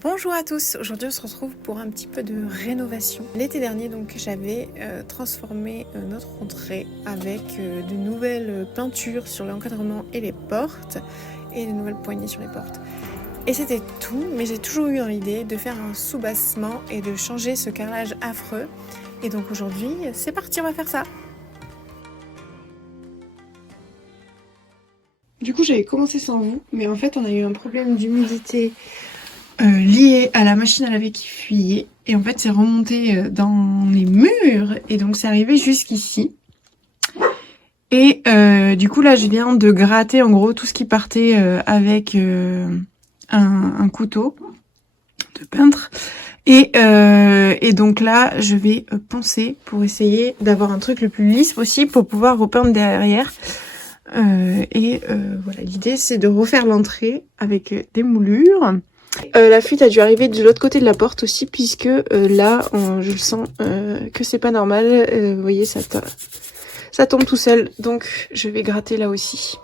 Bonjour à tous, aujourd'hui on se retrouve pour un petit peu de rénovation. L'été dernier donc j'avais transformé notre entrée avec de nouvelles peintures sur l'encadrement et les portes et de nouvelles poignées sur les portes. Et c'était tout, mais j'ai toujours eu dans l'idée de faire un soubassement et de changer ce carrelage affreux. Et donc aujourd'hui c'est parti, on va faire ça. Du coup j'avais commencé sans vous, mais en fait on a eu un problème d'humidité lié à la machine à laver qui fuyait, et en fait c'est remonté dans les murs et donc c'est arrivé jusqu'ici. Et du coup là je viens de gratter en gros tout ce qui partait avec un couteau de peintre, et donc là je vais poncer pour essayer d'avoir un truc le plus lisse possible pour pouvoir repeindre derrière. Voilà, l'idée c'est de refaire l'entrée avec des moulures. La fuite a dû arriver de l'autre côté de la porte aussi, puisque là je le sens que c'est pas normal. Vous voyez, ça tombe tout seul, donc je vais gratter là aussi.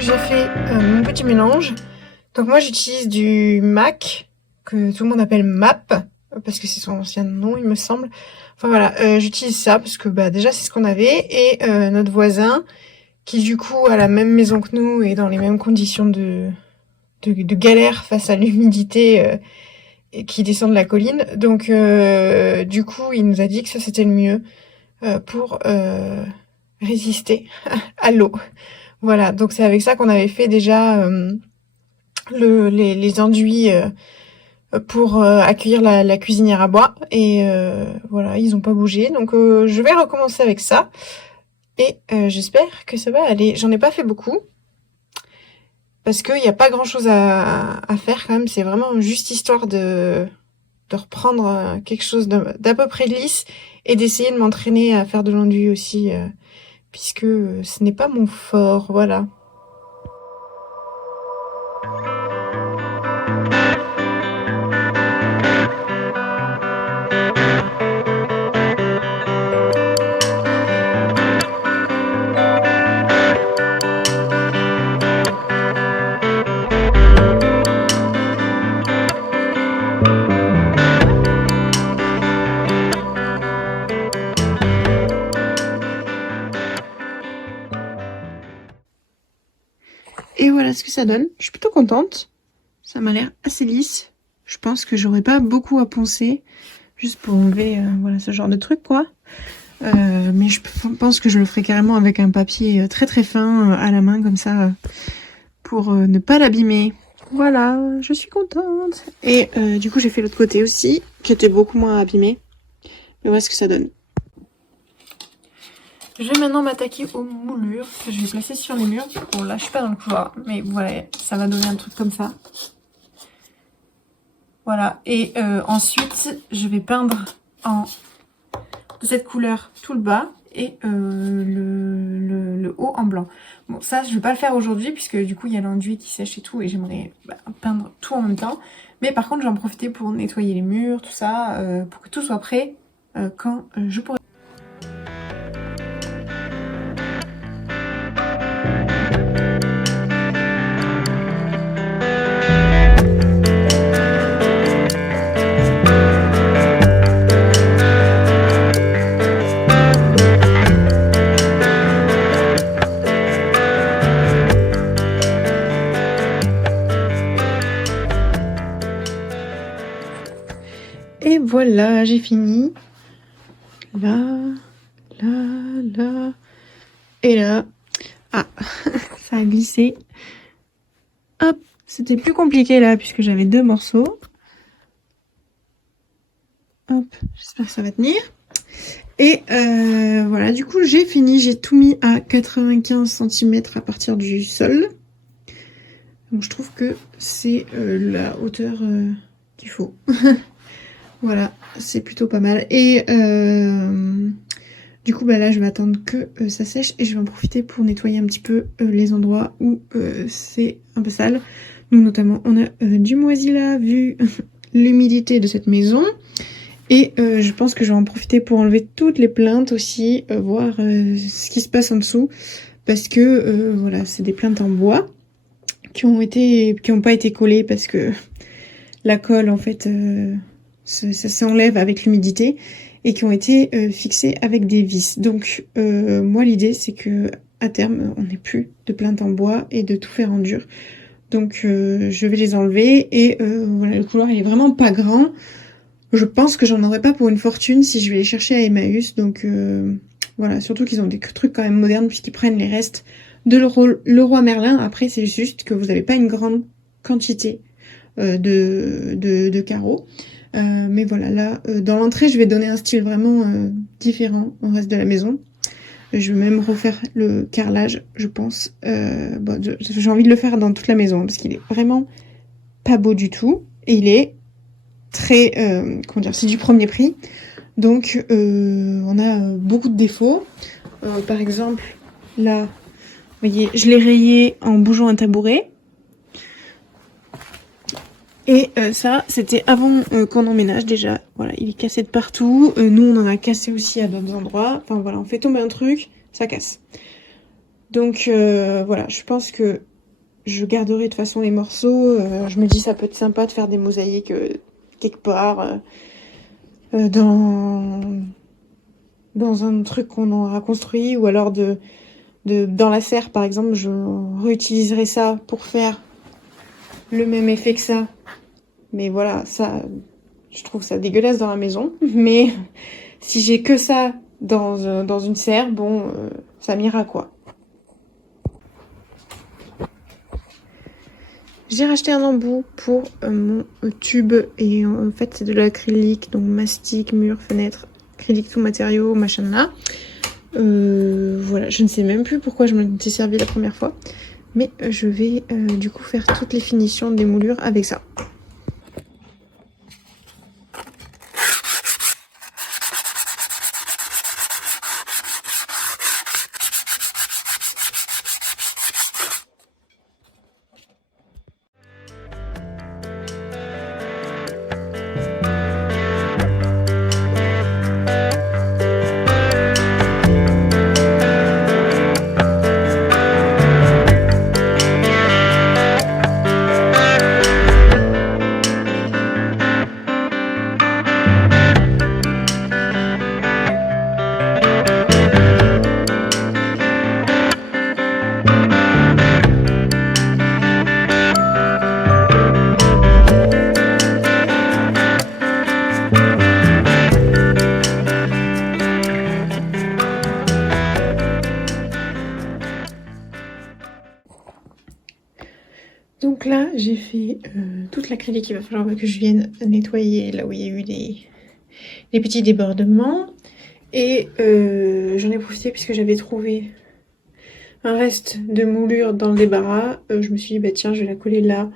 J'ai fait mon petit mélange. Donc moi j'utilise du MAC, que tout le monde appelle MAP, parce que c'est son ancien nom il me semble. Enfin voilà, j'utilise ça parce que bah déjà c'est ce qu'on avait, et notre voisin, qui du coup a la même maison que nous et dans les mêmes conditions de galère face à l'humidité et qui descend de la colline. Donc du coup il nous a dit que ça c'était le mieux pour résister à l'eau. Voilà, donc c'est avec ça qu'on avait fait déjà les enduits pour accueillir la cuisinière à bois. Et voilà, ils ont pas bougé. Donc je vais recommencer avec ça. Et j'espère que ça va aller. J'en ai pas fait beaucoup, parce qu'il n'y a pas grand chose à faire quand même. C'est vraiment juste histoire de reprendre quelque chose d'à peu près lisse et d'essayer de m'entraîner à faire de l'enduit aussi, puisque ce n'est pas mon fort. Voilà. Et voilà ce que ça donne. Je suis plutôt contente. Ça m'a l'air assez lisse. Je pense que j'aurais pas beaucoup à poncer, juste pour enlever voilà, ce genre de truc, quoi. Mais je pense que je le ferai carrément avec un papier très très fin à la main, comme ça, pour ne pas l'abîmer. Voilà, je suis contente. Et du coup j'ai fait l'autre côté aussi, qui était beaucoup moins abîmé. Mais voilà ce que ça donne. Je vais maintenant m'attaquer aux moulures que je vais placer sur les murs. Bon là je suis pas dans le couloir, mais voilà, ça va donner un truc comme ça. Voilà, et ensuite je vais peindre de cette couleur tout le bas et le haut en blanc. Bon ça je vais pas le faire aujourd'hui, puisque du coup il y a l'enduit qui sèche et tout, et j'aimerais peindre tout en même temps. Mais par contre j'en profiter pour nettoyer les murs, tout ça, pour que tout soit prêt quand je pourrai. Et voilà, j'ai fini. Là, là, et là. Ah, ça a glissé. Hop, c'était plus compliqué là, puisque j'avais deux morceaux. Hop, j'espère que ça va tenir. Et voilà, du coup j'ai fini, j'ai tout mis à 95 cm à partir du sol. Donc je trouve que c'est la hauteur qu'il faut. Voilà, c'est plutôt pas mal. Et du coup bah là je vais attendre que ça sèche et je vais en profiter pour nettoyer un petit peu les endroits où c'est un peu sale. Nous notamment on a du moisi là vu l'humidité de cette maison. Et je pense que je vais en profiter pour enlever toutes les plaintes aussi, voir ce qui se passe en dessous. Parce que voilà, c'est des plaintes en bois qui ont pas été collées parce que la colle en fait ça s'enlève avec l'humidité et qui ont été fixées avec des vis. Donc moi l'idée c'est que à terme on n'ait plus de plaintes en bois et de tout faire en dur. Donc je vais les enlever et voilà, le couloir il est vraiment pas grand. Je pense que j'en aurai pas pour une fortune si je vais les chercher à Emmaüs. Donc voilà, surtout qu'ils ont des trucs quand même modernes puisqu'ils prennent les restes de Leroy Merlin. Après c'est juste que vous n'avez pas une grande quantité de carreaux. Mais voilà, là dans l'entrée je vais donner un style vraiment différent au reste de la maison. Je vais même refaire le carrelage, je pense. Bon, j'ai envie de le faire dans toute la maison parce qu'il est vraiment pas beau du tout. Et il est très, comment dire, c'est du premier prix. Donc on a beaucoup de défauts. Par exemple, là, vous voyez, je l'ai rayé en bougeant un tabouret. Et ça, c'était avant qu'on emménage déjà. Voilà, il est cassé de partout. Nous, on en a cassé aussi à d'autres endroits. Enfin voilà, on fait tomber un truc, ça casse. Donc voilà, je pense que je garderai de toute façon les morceaux. Je me dis ça peut être sympa de faire des mosaïques quelque part dans un truc qu'on aura construit. Ou alors dans la serre par exemple, je réutiliserai ça pour faire le même effet que ça. Mais voilà, ça, je trouve ça dégueulasse dans la maison. Mais si j'ai que ça dans une serre, bon, ça m'ira quoi. J'ai racheté un embout pour mon tube et en fait c'est de l'acrylique, donc mastic, mur, fenêtre, acrylique tout matériau, machin là. Voilà, je ne sais même plus pourquoi je m'en étais servi la première fois. Mais je vais du coup faire toutes les finitions des moulures avec ça. Donc là, j'ai fait toute l'acrylique qu'il va falloir que je vienne nettoyer là où il y a eu des petits débordements. Et j'en ai profité puisque j'avais trouvé un reste de moulure dans le débarras. Je me suis dit, bah tiens, je vais la coller là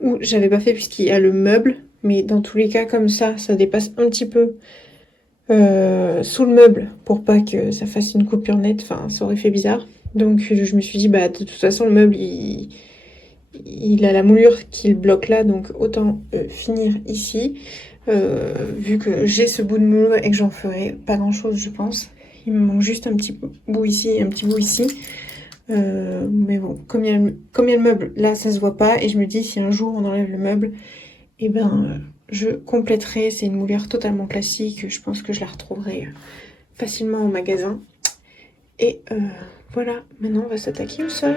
où j'avais pas fait puisqu'il y a le meuble. Mais dans tous les cas, comme ça dépasse un petit peu sous le meuble pour pas que ça fasse une coupure nette. Enfin, ça aurait fait bizarre. Donc je me suis dit, bah de toute façon, le meuble, il a la moulure qui le bloque là, donc autant finir ici. Vu que j'ai ce bout de moulure et que j'en ferai pas grand chose je pense. Il me manque juste un petit bout ici et un petit bout ici. Mais bon, comme il y a le meuble, là ça se voit pas. Et je me dis si un jour on enlève le meuble, et ben je compléterai. C'est une moulure totalement classique. Je pense que je la retrouverai facilement au magasin. Et voilà, maintenant on va s'attaquer au sol.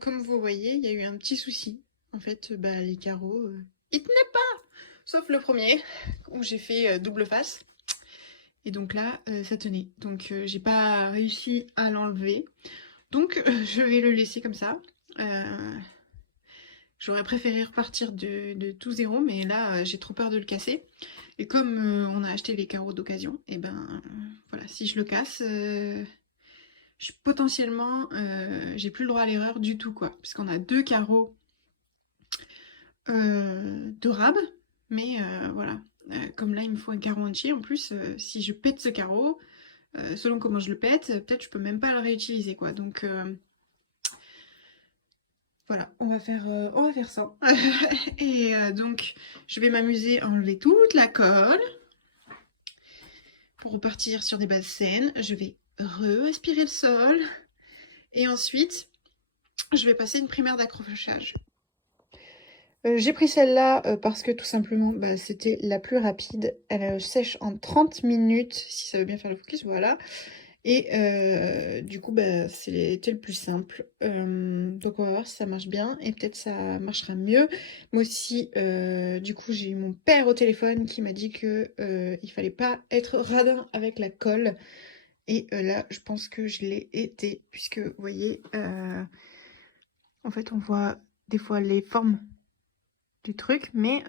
Comme vous voyez, il y a eu un petit souci. En fait, les carreaux, ils tenaient pas! Sauf le premier, où j'ai fait double face. Et donc là, ça tenait. Donc j'ai pas réussi à l'enlever. Donc je vais le laisser comme ça. J'aurais préféré repartir de tout zéro, mais là, j'ai trop peur de le casser. Et comme on a acheté les carreaux d'occasion, et voilà, si je le casse... potentiellement, j'ai plus le droit à l'erreur du tout, quoi. Puisqu'on a 2 carreaux de rab, mais voilà. Comme là, il me faut un carreau entier. En plus, si je pète ce carreau, selon comment je le pète, peut-être je peux même pas le réutiliser, quoi. Donc, voilà, on va faire ça. Et donc, je vais m'amuser à enlever toute la colle pour repartir sur des bases saines. Je vais re-aspirer le sol. Et ensuite, je vais passer une primaire d'accrochage. J'ai pris celle-là parce que tout simplement, c'était la plus rapide. Elle sèche en 30 minutes, si ça veut bien faire le focus, voilà. Et du coup, c'était le plus simple. Donc on va voir si ça marche bien et peut-être ça marchera mieux. Moi aussi, du coup, j'ai eu mon père au téléphone qui m'a dit que il fallait pas être radin avec la colle. Et là, je pense que je l'ai été, puisque vous voyez, en fait, on voit des fois les formes du truc, mais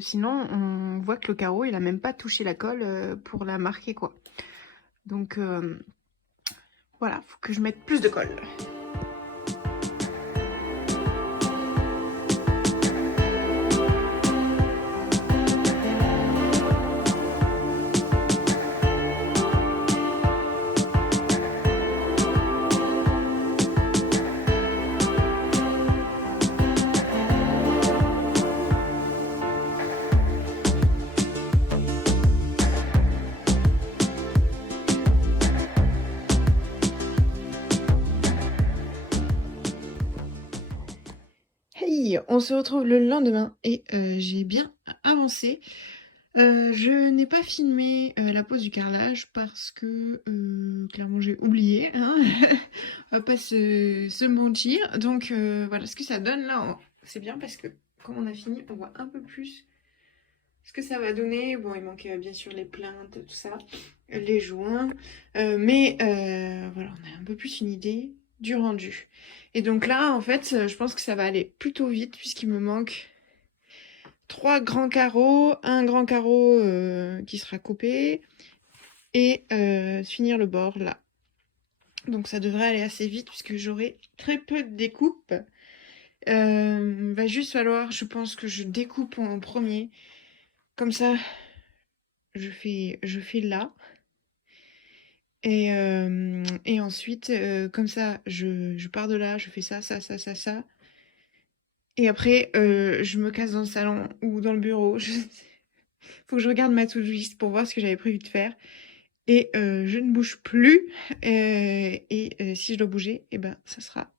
sinon, on voit que le carreau, il a même pas touché la colle pour la marquer, quoi. Donc voilà, faut que je mette plus de colle. Hey, on se retrouve le lendemain et j'ai bien avancé. Je n'ai pas filmé la pose du carrelage parce que clairement j'ai oublié, hein. On va pas se mentir. Donc voilà ce que ça donne là. C'est bien parce que comme on a fini, on voit un peu plus ce que ça va donner. Bon, il manque bien sûr les plaintes, tout ça, les joints, mais voilà, on a un peu plus une idée du rendu. Et donc là, en fait, je pense que ça va aller plutôt vite puisqu'il me manque 3 grands carreaux, un grand carreau qui sera coupé et finir le bord là. Donc ça devrait aller assez vite puisque j'aurai très peu de découpe. Va juste falloir, je pense que je découpe en premier. Comme ça, je fais là. Et ensuite, comme ça, je pars de là, je fais ça, ça, ça, ça, ça. Et après, je me casse dans le salon ou dans le bureau. Faut que je regarde ma to-do list pour voir ce que j'avais prévu de faire. Et je ne bouge plus. Et si je dois bouger, et ben, ça sera.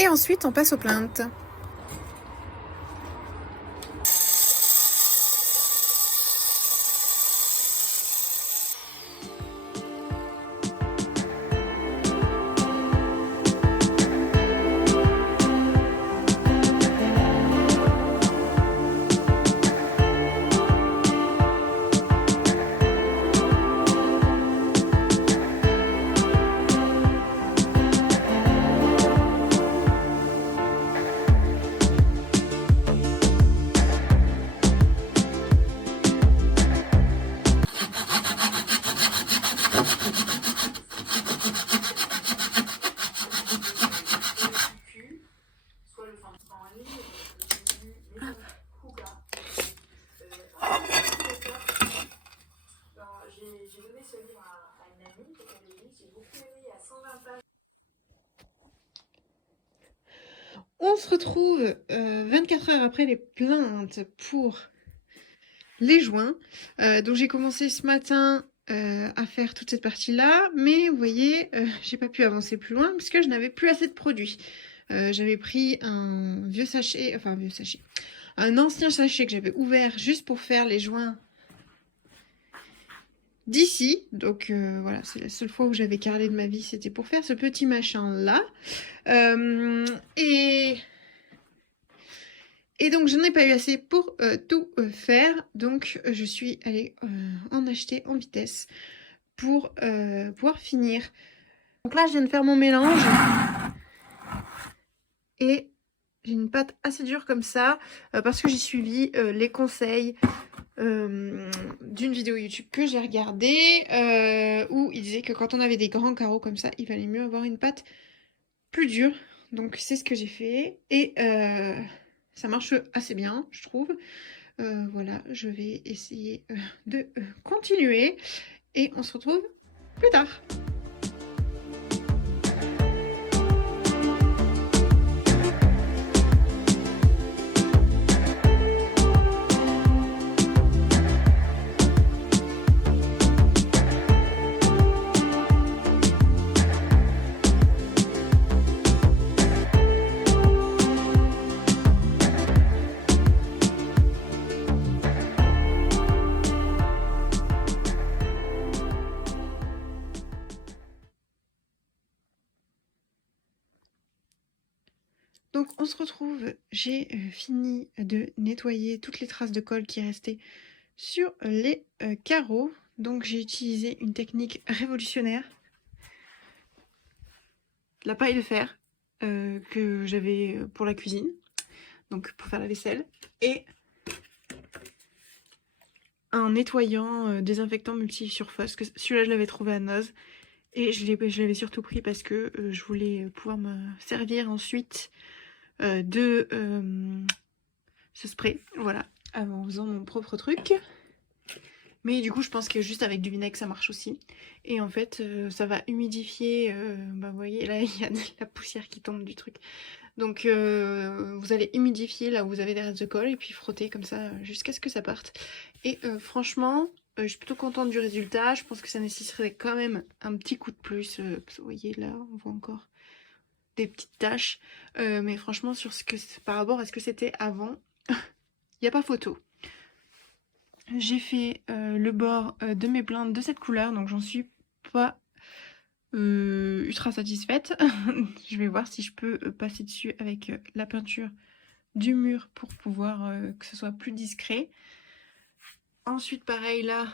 Et ensuite, on passe aux plaintes. se retrouve 24 heures après les plaintes pour les joints. Donc j'ai commencé ce matin à faire toute cette partie-là, mais vous voyez, j'ai pas pu avancer plus loin parce que je n'avais plus assez de produits. J'avais pris un vieux sachet, enfin un vieux sachet, un ancien sachet que j'avais ouvert juste pour faire les joints d'ici. Donc voilà, c'est la seule fois où j'avais carrelé de ma vie, c'était pour faire ce petit machin-là. Et donc, j'en ai pas eu assez pour tout faire. Donc, je suis allée en acheter en vitesse pour pouvoir finir. Donc là, je viens de faire mon mélange. Et j'ai une pâte assez dure comme ça parce que j'ai suivi les conseils d'une vidéo YouTube que j'ai regardée où il disait que quand on avait des grands carreaux comme ça, il valait mieux avoir une pâte plus dure. Donc, c'est ce que j'ai fait. Et ça marche assez bien, je trouve. Voilà, je vais essayer de continuer et on se retrouve plus tard. Donc on se retrouve, j'ai fini de nettoyer toutes les traces de colle qui restaient sur les carreaux. Donc j'ai utilisé une technique révolutionnaire, la paille de fer que j'avais pour la cuisine, donc pour faire la vaisselle, et un nettoyant désinfectant multi-surface, que celui-là je l'avais trouvé à Noz. Et je l'avais surtout pris parce que je voulais pouvoir me servir ensuite de ce spray, voilà, en faisant mon propre truc. Mais du coup, je pense que juste avec du vinaigre, ça marche aussi. Et en fait, ça va humidifier. Bah, vous voyez, là, il y a de la poussière qui tombe du truc. Donc, vous allez humidifier là où vous avez des restes de colle et puis frotter comme ça jusqu'à ce que ça parte. Et franchement, je suis plutôt contente du résultat. Je pense que ça nécessiterait quand même un petit coup de plus. Vous voyez, là, on voit encore des petites taches. Mais franchement, par rapport à ce que c'était avant, il n'y a pas photo. J'ai fait le bord de mes plaintes de cette couleur, donc j'en suis pas ultra satisfaite. Je vais voir si je peux passer dessus avec la peinture du mur pour pouvoir que ce soit plus discret. Ensuite, pareil, là,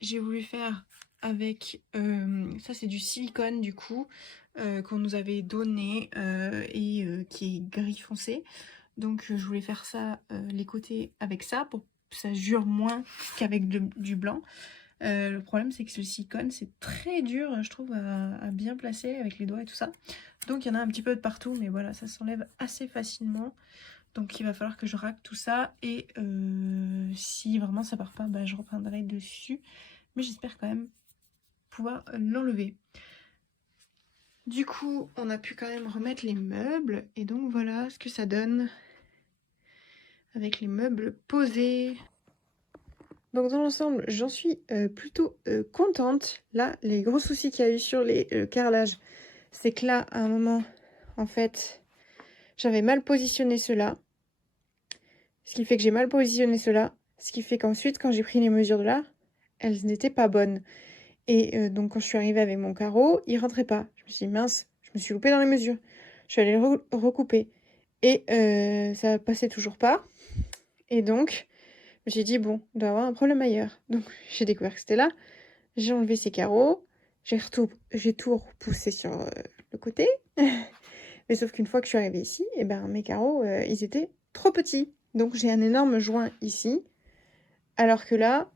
j'ai voulu faire avec... ça, c'est du silicone, du coup, qu'on nous avait donné et qui est gris foncé. Donc, je voulais faire ça, les côtés avec ça, pour que ça jure moins qu'avec du blanc. Le problème, c'est que le silicone, c'est très dur, je trouve, à bien placer avec les doigts et tout ça. Donc, il y en a un petit peu de partout, mais voilà, ça s'enlève assez facilement. Donc, il va falloir que je racle tout ça. Et si vraiment ça part pas, bah, je repeindrai dessus. Mais j'espère quand même pouvoir l'enlever. Du coup, on a pu quand même remettre les meubles. Et donc, voilà ce que ça donne avec les meubles posés. Donc dans l'ensemble, j'en suis plutôt contente. Là, les gros soucis qu'il y a eu sur les carrelages, c'est que là, à un moment, en fait, j'avais mal positionné cela. Ce qui fait que j'ai mal positionné cela. Ce qui fait qu'ensuite, quand j'ai pris les mesures de là, elles n'étaient pas bonnes. Et donc quand je suis arrivée avec mon carreau, il rentrait pas. Je me suis dit, mince, je me suis loupée dans les mesures. Je suis allée le recouper. Et ça passait toujours pas. Et donc... j'ai dit, bon, on doit avoir un problème ailleurs. Donc, j'ai découvert que c'était là. J'ai enlevé ces carreaux. J'ai tout repoussé sur le côté. Mais sauf qu'une fois que je suis arrivée ici, eh ben, mes carreaux, ils étaient trop petits. Donc, j'ai un énorme joint ici. Alors que là...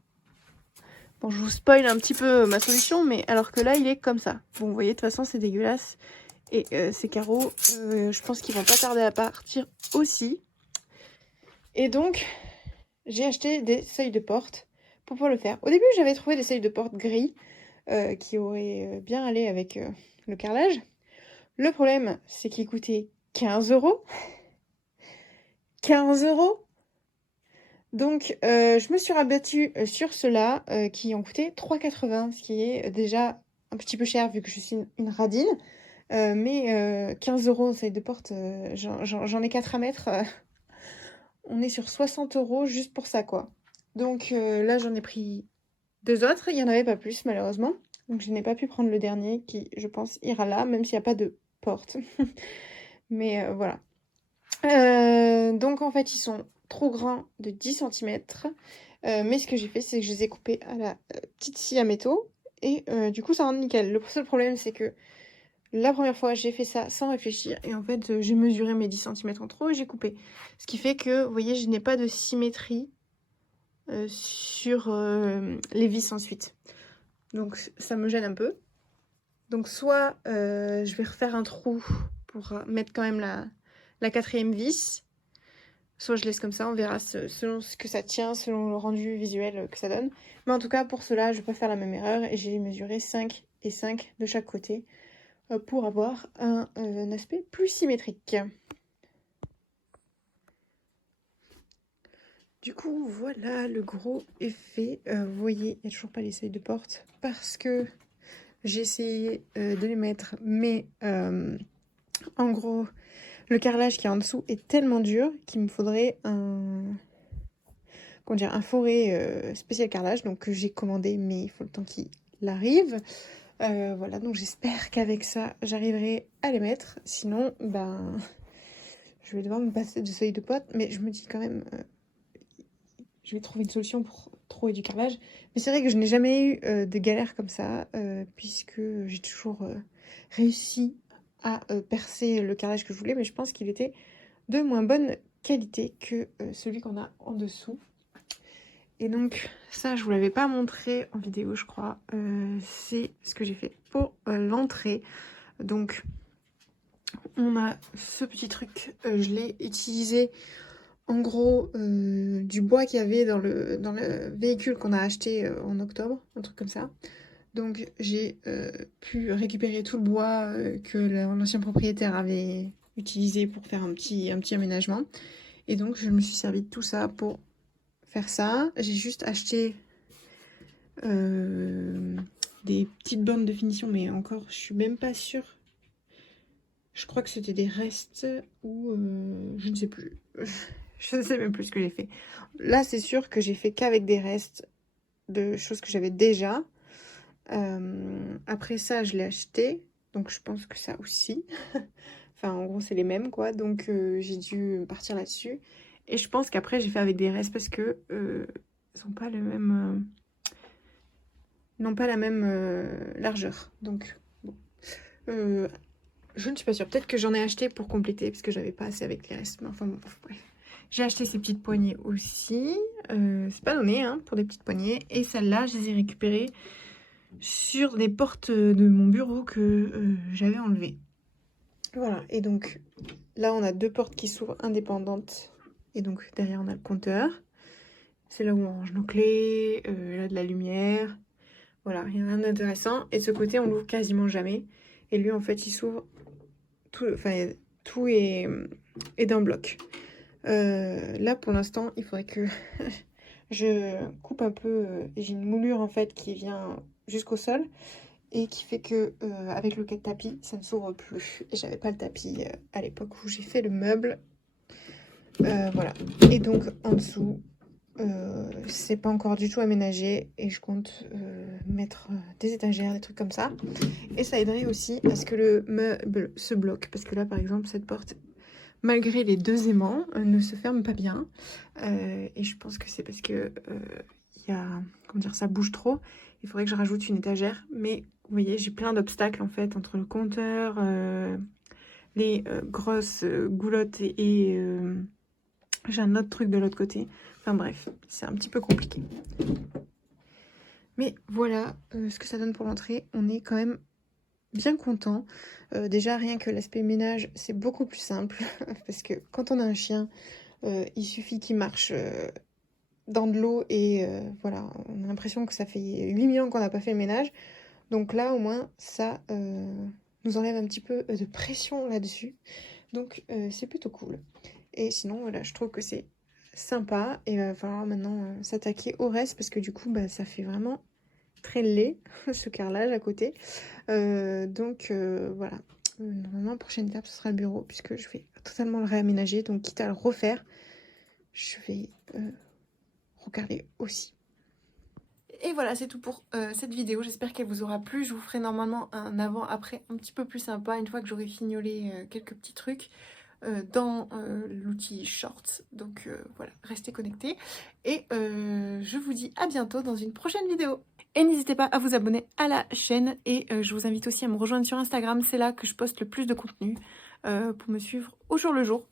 bon, je vous spoil un petit peu ma solution, mais alors que là, il est comme ça. Bon, vous voyez, de toute façon, c'est dégueulasse. Et ces carreaux, je pense qu'ils vont pas tarder à partir aussi. Et donc... j'ai acheté des seuils de porte pour pouvoir le faire. Au début, j'avais trouvé des seuils de porte gris qui auraient bien allé avec le carrelage. Le problème, c'est qu'ils coûtaient 15 €. 15 €. Donc, je me suis rabattue sur ceux-là qui ont coûté 3,80 €, ce qui est déjà un petit peu cher vu que je suis une radine. Mais 15 € en taille de porte, j'en ai 4 à mettre. On est sur 60 € juste pour ça, quoi. Donc là, j'en ai pris 2 autres. Il n'y en avait pas plus, malheureusement. Donc je n'ai pas pu prendre le dernier qui, je pense, ira là, même s'il n'y a pas de porte. Mais voilà. Donc en fait, ils sont trop grands de 10 centimètres. Mais ce que j'ai fait, c'est que je les ai coupés à la petite scie à métaux. Et du coup, ça rend nickel. Le seul problème, c'est que la première fois, j'ai fait ça sans réfléchir. Et en fait, j'ai mesuré mes 10 centimètres en trop et j'ai coupé. Ce qui fait que, vous voyez, je n'ai pas de symétrie sur les vis ensuite. Donc ça me gêne un peu. Donc soit je vais refaire un trou pour mettre quand même la quatrième vis. Soit je laisse comme ça, on verra selon ce que ça tient, selon le rendu visuel que ça donne. Mais en tout cas, pour cela, je ne vais pas faire la même erreur. Et j'ai mesuré 5 et 5 de chaque côté pour avoir un aspect plus symétrique. Du coup, voilà le gros effet. Vous voyez, il n'y a toujours pas les seuils de porte parce que j'ai essayé de les mettre. Mais en gros, le carrelage qui est en dessous est tellement dur qu'il me faudrait un forêt spécial carrelage. Donc que j'ai commandé, mais il faut le temps qu'il arrive. Voilà, donc j'espère qu'avec ça, j'arriverai à les mettre. Sinon, ben, je vais devoir me passer de seuil de porte. Mais je me dis quand même... je vais trouver une solution pour trouver du carrelage. Mais c'est vrai que je n'ai jamais eu de galère comme ça, puisque j'ai toujours réussi à percer le carrelage que je voulais, mais je pense qu'il était de moins bonne qualité que celui qu'on a en dessous. Et donc ça, je vous l'avais pas montré en vidéo, je crois. C'est ce que j'ai fait pour l'entrée. Donc on a ce petit truc, je l'ai utilisé en gros du bois qu'il y avait dans le véhicule qu'on a acheté en octobre, un truc comme ça. Donc j'ai pu récupérer tout le bois que l'ancien propriétaire avait utilisé pour faire un petit aménagement. Et donc je me suis servi de tout ça pour faire ça. J'ai juste acheté des petites bandes de finition, mais encore je suis même pas sûre. Je crois que c'était des restes ou je ne sais plus. Je ne sais même plus ce que j'ai fait. Là, c'est sûr que j'ai fait qu'avec des restes de choses que j'avais déjà. Après ça, je l'ai acheté. Donc, je pense que ça aussi. Enfin, en gros, c'est les mêmes, quoi. Donc, j'ai dû partir là-dessus. Et je pense qu'après, j'ai fait avec des restes parce que ils sont pas le même... n'ont pas la même largeur. Donc, bon. Je ne suis pas sûre. Peut-être que j'en ai acheté pour compléter parce que j'avais pas assez avec les restes. Mais enfin, bon, bref. J'ai acheté ces petites poignées aussi. C'est pas donné hein, pour des petites poignées. Et celles-là, je les ai récupérées sur des portes de mon bureau que j'avais enlevées. Voilà. Et donc là, on a deux portes qui s'ouvrent indépendantes. Et donc derrière, on a le compteur. C'est là où on range nos clés. Là, de la lumière. Voilà, rien d'intéressant. Et de ce côté, on l'ouvre quasiment jamais. Et lui, en fait, il s'ouvre tout. Enfin, tout est d'un bloc. Là pour l'instant il faudrait que je coupe un peu. J'ai une moulure en fait qui vient jusqu'au sol et qui fait que avec le tapis ça ne s'ouvre plus. Et j'avais pas le tapis à l'époque où j'ai fait le meuble. Voilà. Et donc en dessous c'est pas encore du tout aménagé et je compte mettre des étagères, des trucs comme ça. Et ça aiderait aussi à ce que le meuble se bloque parce que là par exemple cette porte, malgré les deux aimants, ne se ferme pas bien. Et je pense que c'est parce que comment dire, ça bouge trop. Il faudrait que je rajoute une étagère. Mais vous voyez, j'ai plein d'obstacles en fait entre le compteur, les grosses goulottes et j'ai un autre truc de l'autre côté. Enfin bref, c'est un petit peu compliqué. Mais voilà ce que ça donne pour l'entrée. On est quand même bien content. Déjà, rien que l'aspect ménage, c'est beaucoup plus simple. Parce que quand on a un chien, il suffit qu'il marche dans de l'eau et voilà, on a l'impression que ça fait 8 000 ans qu'on n'a pas fait le ménage. Donc là, au moins, ça nous enlève un petit peu de pression là-dessus. Donc c'est plutôt cool. Et sinon voilà, je trouve que c'est sympa et il va falloir maintenant s'attaquer au reste parce que du coup bah, ça fait vraiment très laid ce carrelage à côté. Donc voilà, normalement prochaine étape ce sera le bureau puisque je vais totalement le réaménager, donc quitte à le refaire, je vais regarder aussi. Et voilà, c'est tout pour cette vidéo. J'espère qu'elle vous aura plu. Je vous ferai normalement un avant-après un petit peu plus sympa une fois que j'aurai fignolé quelques petits trucs dans l'outil Shorts. Donc voilà, restez connectés. Et je vous dis à bientôt dans une prochaine vidéo. Et n'hésitez pas à vous abonner à la chaîne. Et je vous invite aussi à me rejoindre sur Instagram. C'est là que je poste le plus de contenu pour me suivre au jour le jour.